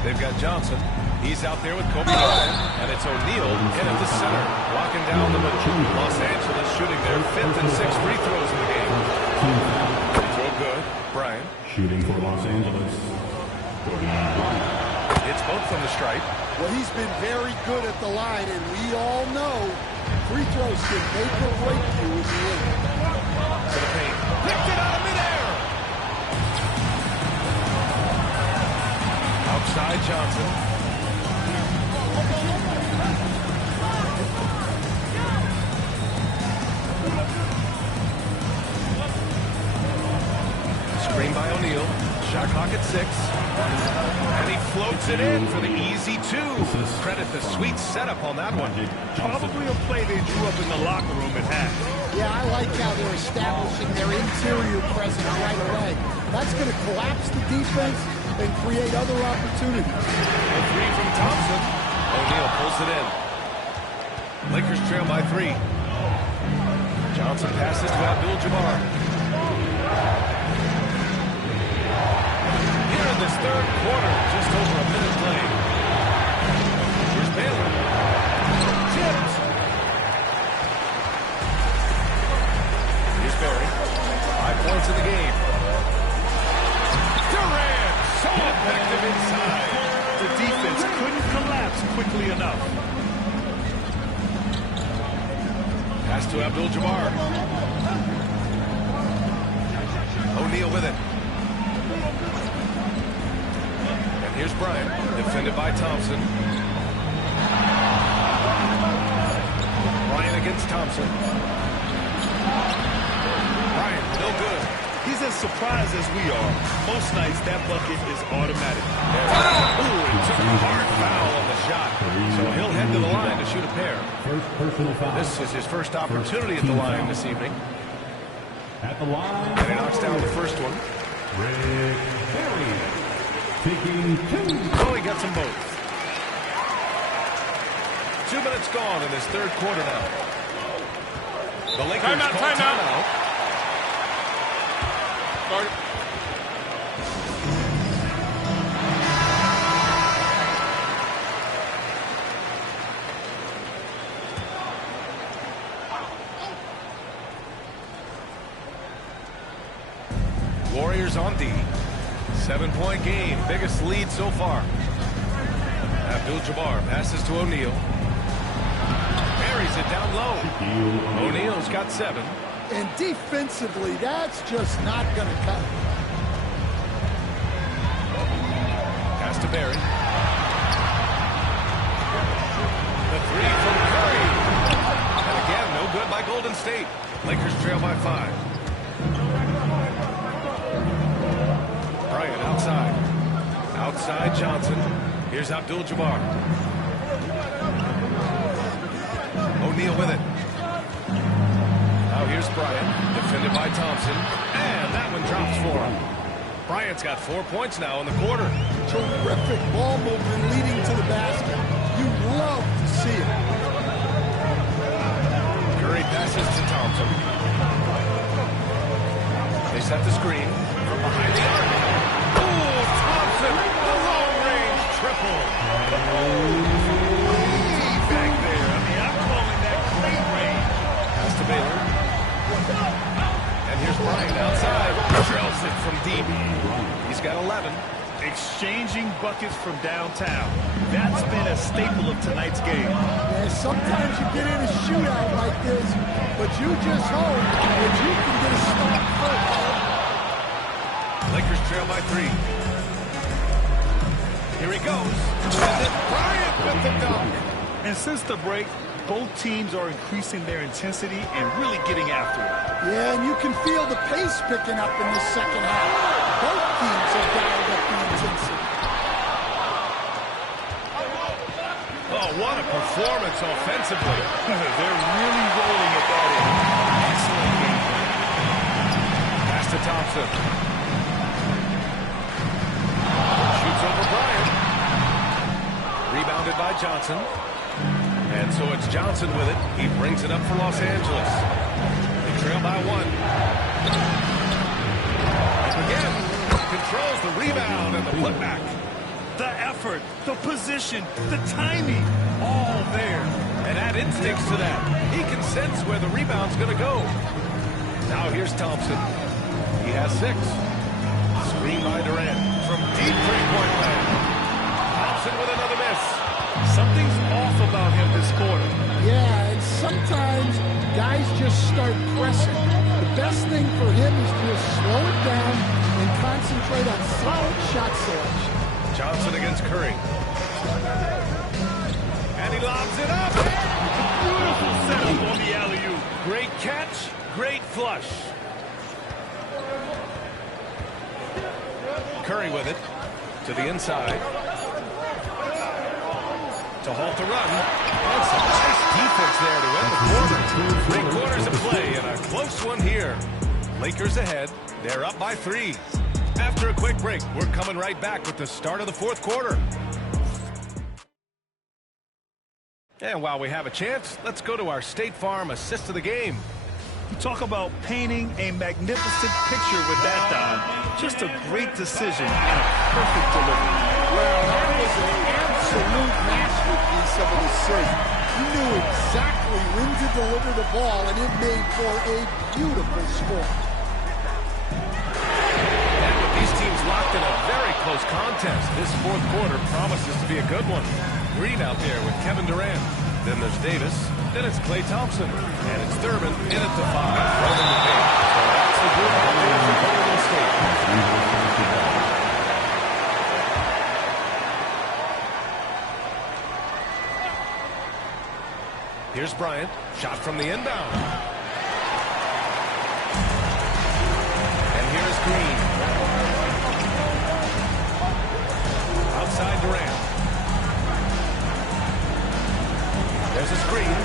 They've got Johnson. He's out there with Kobe Bryant. And it's O'Neal in at the center, locking down the middle. Los Angeles shooting their 5th and 6th free throws in the game. Free throw good. Bryant. Shooting for Los Angeles. It's both from the stripe. Well, he's been very good at the line, and we all know free throws can make or break you in the end. To the paint. Picked it out of midair. Outside Johnson. Screen by O'Neal. Shot clock at 6. And he floats it in for the easy 2. Credit the sweet setup on that one. Probably a play they drew up in the locker room at half. Yeah, I like how they're establishing their interior presence right away. That's going to collapse the defense and create other opportunities. A 3 from Thompson. O'Neal pulls it in. Lakers trail by 3. Johnson passes to Abdul-Jabbar. Here in this third quarter, just over a minute played. Here's Baylor. Tipped. Here's Barry. 5 points in the game. Durant, so effective inside. The defense couldn't collapse quickly enough. Pass to Abdul-Jabbar. O'Neal with it. And here's Bryant, defended by Thompson. Bryant against Thompson. Bryant, no good. He's as surprised as we are. Most nights, that bucket is automatic. Ooh, he took a hard foul on the shot. So he'll head to the line to shoot a pair. First personal foul. This is his first opportunity at the line this evening. At the line. And he knocks down the first one. Rick Barry. Taking 2. Oh, he got them both. 2 minutes gone in this third quarter now. The Lakers call timeout. Warriors on D. 7-point game. Biggest lead so far. Abdul-Jabbar passes to O'Neal. Buries it down low. O'Neal's got 7. And defensively, that's just not going to cut it. Pass to Barry. The 3 from Curry. And again, no good by Golden State. Lakers trail by 5. Bryant outside. Outside Johnson. Here's Abdul-Jabbar. O'Neal with it. Now here's Bryant, defended by Thompson. And that one drops for him. Bryant's got 4 points now in the quarter. Terrific ball movement leading to the basket. You love to see it. Curry passes to Thompson. They set the screen from behind the arc. Oh, Thompson, the long-range triple. Way back there. I mean, I'm calling that great range. Pass to Baylor. And here's Bryant outside. Drills it from deep. He's got 11. Exchanging buckets from downtown. That's been a staple of tonight's game. Yeah, sometimes you get in a shootout like this, but you just hope that you can get a stop first. Lakers trail by 3. Here he goes. And then Bryant with the dunk. And since the break, both teams are increasing their intensity and really getting after it. Yeah, and you can feel the pace picking up in the second half. Both teams have dialed up the intensity. Oh, what a performance offensively. They're really rolling at that end. Excellent game. Pass to Thompson. Shoots over Bryant. Rebounded by Johnson. And so it's Johnson with it. He brings it up for Los Angeles. They trail by 1. Again, controls the rebound and the putback. The effort, the position, the timing, all there. And add instincts to that. He can sense where the rebound's going to go. Now here's Thompson. He has 6. Screen by Durant from deep three-point land. Thompson with another miss. Something's off about him this quarter. Yeah, and sometimes guys just start pressing. The best thing for him is to just slow it down and concentrate on solid shot selection. Johnson against Curry. And he lobs it up. Beautiful setup on the alley-oop. Great catch, great flush. Curry with it to the inside. To halt the run. And some nice defense there to end the quarter. 3 quarters of play and a close one here. Lakers ahead. They're up by 3. After a quick break, we're coming right back with the start of the 4th quarter. And while we have a chance, let's go to our State Farm assist of the game. You talk about painting a magnificent picture with that dive. Just a great decision and a perfect delivery. Well, that was an absolute masterpiece of a decision. He knew exactly when to deliver the ball, and it made for a beautiful score. And with these teams locked in a very close contest, this 4th quarter promises to be a good one. Green out there with Kevin Durant. Then there's Davis. Then it's Klay Thompson. And it's Thurman in at the 5. Running the paint. So that's the group out there for Golden State. Here's Bryant. Shot from the inbound. And here's Green. Outside Durant. There's a screen.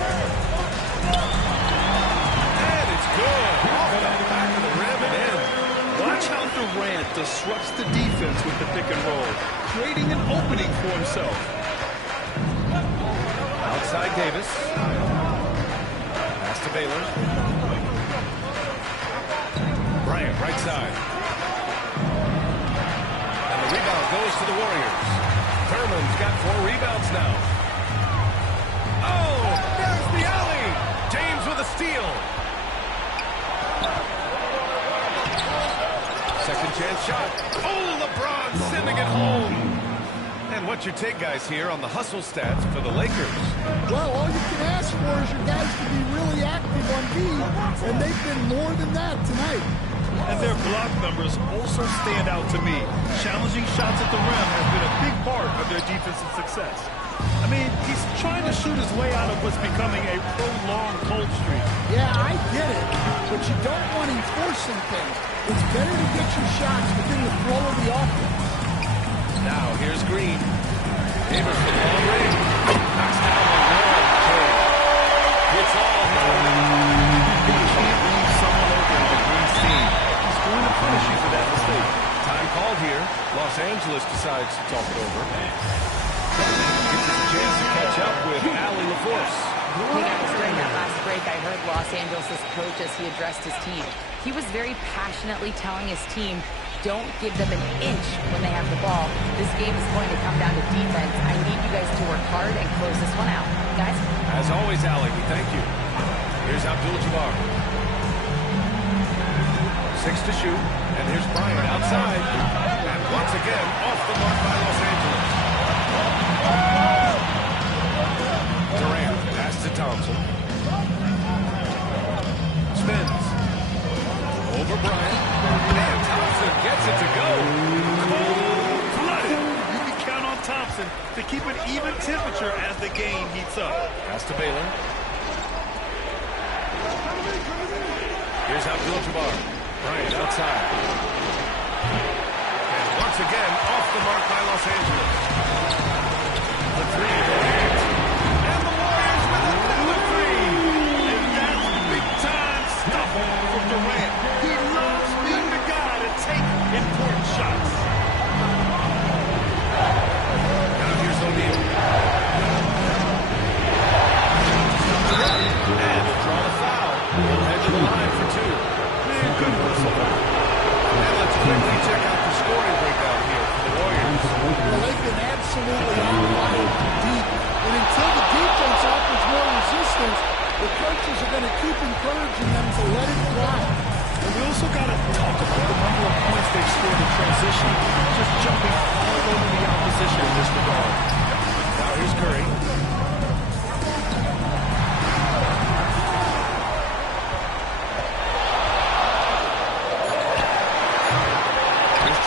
And it's good. Off the back of the rim and in. Watch how Durant disrupts the defense with the pick and roll, creating an opening for himself. Outside Davis. Pass to Baylor. Bryant, right side. And the rebound goes to the Warriors. Thurman's got 4 rebounds now. Oh, there's the alley. James with a steal. Second chance shot. Oh, LeBron sending it home. And what's your take, guys, here on the hustle stats for the Lakers? Well, all you can ask for is your guys to be really active on D, and they've been more than that tonight. And their block numbers also stand out to me. Challenging shots at the rim has been a big part of their defensive success. I mean, he's trying to shoot his way out of what's becoming a prolonged cold streak. Yeah, I get it, but you don't want him forcing things. It's better to get your shots within the flow of the offense. Now, here's Green. Davis with long range. Knocks down the wall. It's all You can't leave someone open on the Green's team. He's going to punish you for that mistake. time called here. Los Angeles decides to talk it over. Gets his chance to catch up with Allie LaForce. Hey guys, during that last break, I heard Los Angeles' coach as he addressed his team. He was very passionately telling his team, don't give them an inch when they have the ball. This game is going to come down to defense. I need you guys to work hard and close this one out. Guys? As always, Allie, we thank you. Here's Abdul-Jabbar. 6 to shoot. And here's Bryant outside. And once again, off the mark by Los Angeles. Durant, pass to Thompson. Spins. Over Bryant. And Thompson gets it to go. Cold-blooded. You can count on Thompson to keep an even temperature as the game heats up. Pass to Baylor. Here's Abdul-Jabbar. Bryant outside. And once again, off the mark by Los Angeles. The three, Durant. And the Warriors with another three. And that's big-time stuff from Durant. He loves being the guy to take important shots. Now here's O'Neal. And he'll draw the foul. He'll head to the line for 2. Good whistle. And let's quickly check out the scoring breakdown here for the Warriors. Well, they've been absolutely on fire deep. And until the defense offers more resistance, the coaches are going to keep encouraging them to let it fly. And we also got to talk about the number of points they've scored in transition, just jumping all over the opposition in this regard. Now here's Curry.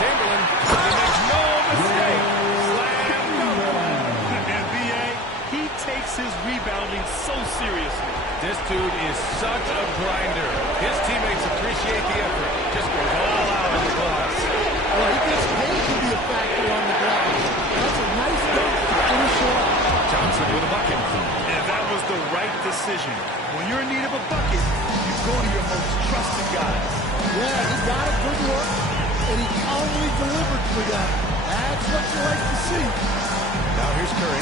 Chamberlain, he makes no mistake. Slam dunk. And B.A., he takes his rebounding so seriously. This dude is such a grinder. His teammates appreciate the effort. Just goes all out on the glass. Well, he gets paid to be Johnson with a bucket. And that was the right decision. When you're in need of a bucket, you go to your most trusted guys. Yeah, he got a good look, and he calmly delivered for them. That's what you like to see. Now here's Curry.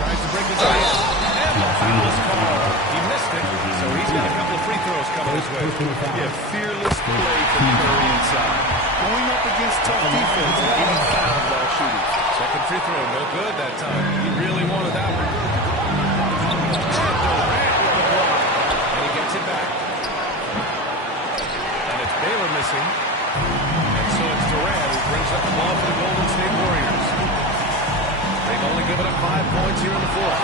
Tries to break his ice. And the foul is called. He missed it, so he's got a couple of free throws coming his way. Yeah, fearless play from Curry inside. Going up against tough defense and getting fouled while shooting. Second free throw, no good that time. He really wanted that one. And Durant with the block. And he gets it back. And it's Baylor missing. And so it's Durant who brings up the ball for the Golden State Warriors. They've only given up 5 points here in the fourth.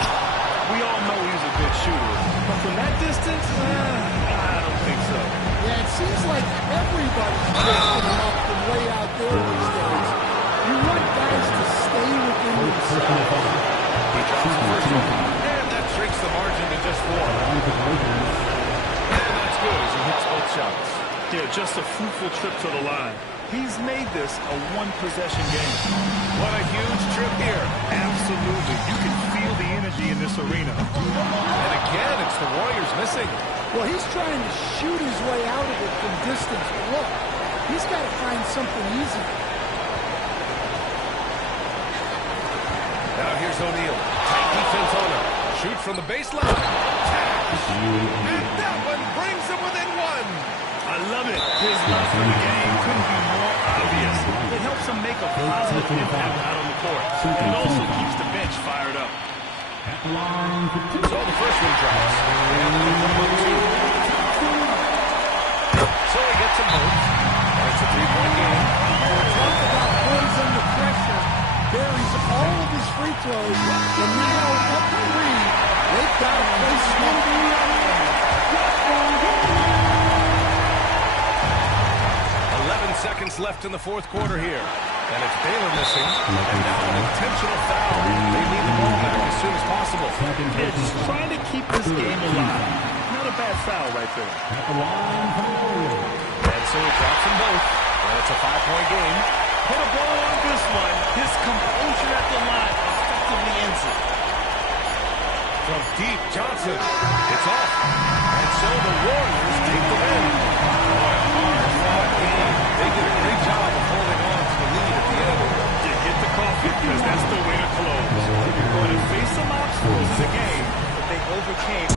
We all know he's a good shooter. But from that distance, I don't think so. Yeah, it seems like everybody's drifting him up from way out there these days. You want guys to stay within themselves. He drops the first one. And that shrinks the margin to just 4. And that's good as he hits both shots. Yeah, just a fruitful trip to the line. He's made this a one-possession game. What a huge trip here. Absolutely. You can feel the energy in this arena. And again, it's the Warriors missing. Well, he's trying to shoot his way out of it from distance. But look, he's got to find something easy. Now here's O'Neal. Tight defense on him. Shoot from the baseline. And that one brings him within 1. I love it. His love for the game couldn't be more obvious. It helps him make a positive impact out on the court. And it also keeps the bench fired up. So the first one drops. And then they come up 2. So he gets them both. And it's a 3-point game. Talk about boys under pressure. Buries all of his free throws. And now up 3. They've got to play slowly up. 11 seconds left in the fourth quarter here. And it's Baylor missing. And now an intentional foul. They need the ball back as soon as possible. Yeah, just trying to keep this game alive. Not a bad foul right there. And so he drops them both. And it's a 5-point game. Put a ball on this one. His composure at the line effectively ends it. From deep, Johnson. It's off. And so the Warriors take the win. Hard-fought game. They did a great job of holding on to the lead at the end. You get the coffee because that's the way to close. You're going to face some obstacles in the game, but they overcame